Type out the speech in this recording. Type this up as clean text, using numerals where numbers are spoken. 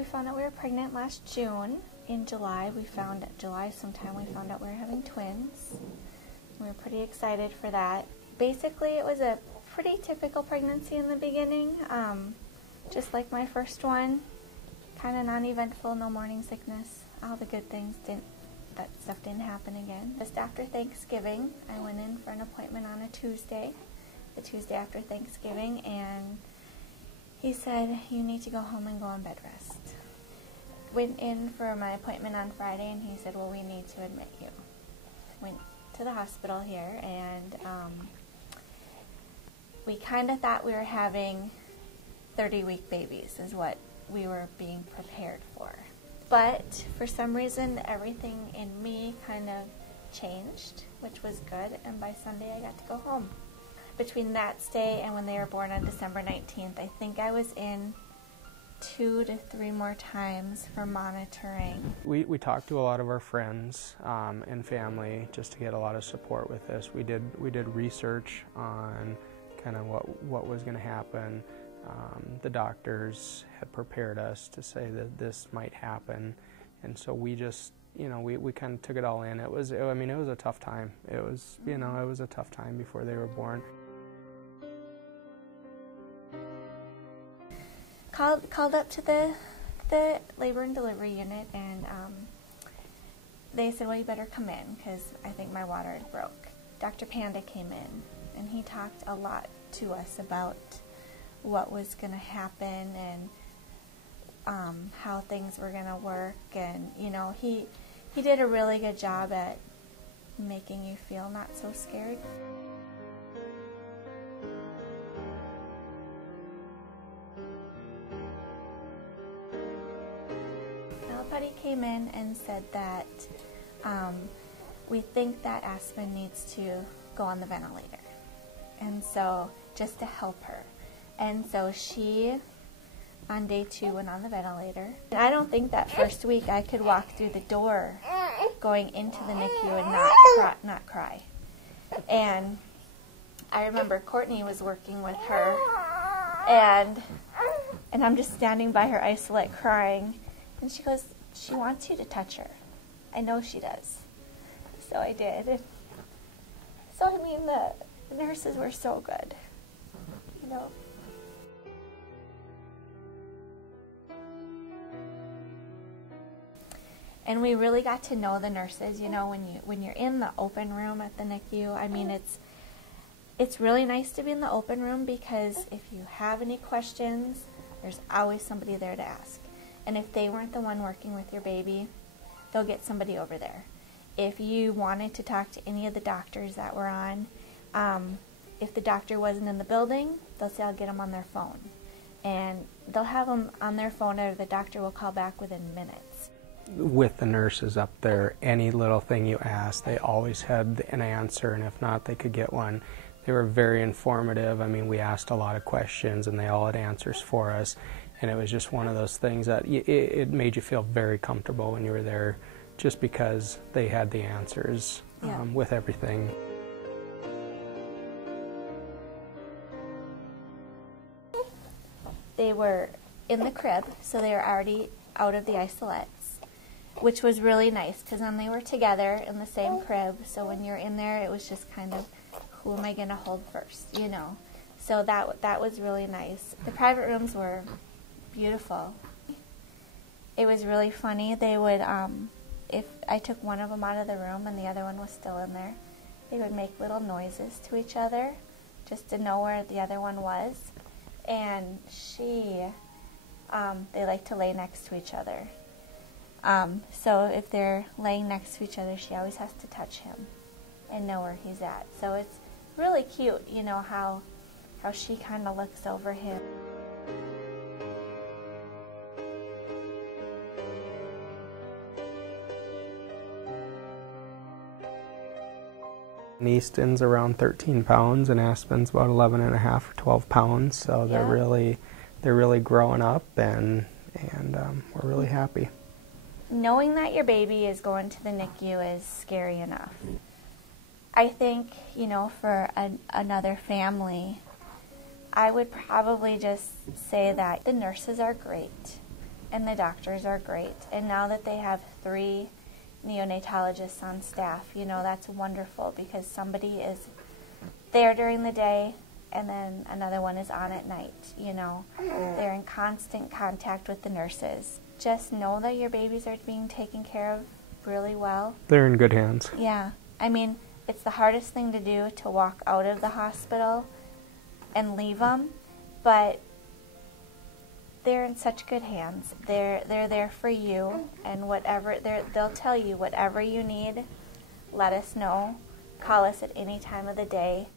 we found out we were pregnant last June. In July sometime we found out we were having twins. We were pretty excited for that. Basically, it was a pretty typical pregnancy in the beginning, just like my first one. Kind of non-eventful, no morning sickness, all the good things. That stuff didn't happen again. Just after Thanksgiving, I went in for an appointment on a Tuesday, the Tuesday after Thanksgiving, and he said, you need to go home and go on bed rest. Went in for my appointment on Friday, and he said, well, we need to admit you. Went to the hospital here, and we kind of thought we were having 30-week babies is what we were being prepared for. But for some reason, everything in me kind of changed, which was good, and by Sunday I got to go home. Between that stay and when they were born on December 19th, I think I was in 2 to 3 more times for monitoring. We talked to a lot of our friends and family just to get a lot of support with this. We did research on kind of what was going to happen. The doctors had prepared us to say that this might happen, and so we just, we kind of took it all in. It was a tough time. It was, it was a tough time before they were born. Called up to the labor and delivery unit, and they said, well, you better come in because I think my water had broke. Dr. Panda came in, and he talked a lot to us about what was going to happen and how things were going to work, and he did a really good job at making you feel not so scared. Buddy came in and said that we think that Aspen needs to go on the ventilator, and so just to help her. And so she, on day 2, went on the ventilator. And I don't think that first week I could walk through the door going into the NICU and not cry. And I remember Courtney was working with her, and I'm just standing by her isolette crying, and she goes, she wants you to touch her. I know she does. So I did. So I mean, the nurses were so good, And we really got to know the nurses, when you're in the open room at the NICU. I mean, it's really nice to be in the open room because if you have any questions, there's always somebody there to ask. And if they weren't the one working with your baby, they'll get somebody over there. If you wanted to talk to any of the doctors that were on, if the doctor wasn't in the building, they'll say, I'll get them on their phone. And they'll have them on their phone, or the doctor will call back within minutes. With the nurses up there, any little thing you asked, they always had an answer, and if not, they could get one. They were very informative. I mean, we asked a lot of questions, and they all had answers for us. And it was just one of those things that it made you feel very comfortable when you were there, just because they had the answers with everything. They were in the crib, so they were already out of the isolates, which was really nice because then they were together in the same crib. So when you're in there, it was just kind of, who am I going to hold first, So that was really nice. The private rooms were beautiful. It was really funny. They would, if I took one of them out of the room and the other one was still in there, they would make little noises to each other just to know where the other one was. And they like to lay next to each other. So if they're laying next to each other, she always has to touch him and know where he's at. So it's really cute, how she kind of looks over him. Easton's around 13 pounds, and Aspen's about 11 and a half or 12 pounds. So they're really growing up, and we're really happy. Knowing that your baby is going to the NICU is scary enough. I think, for another family, I would probably just say that the nurses are great. and the doctors are great. And now that they have 3 neonatologists on staff, you know, that's wonderful because somebody is there during the day and then another one is on at night, you know. They're in constant contact with the nurses. Just know that your babies are being taken care of really well. They're in good hands. Yeah. I mean, it's the hardest thing to do to walk out of the hospital and leave them, but they're in such good hands. They're there for you, and whatever they'll tell you whatever you need. Let us know. Call us at any time of the day.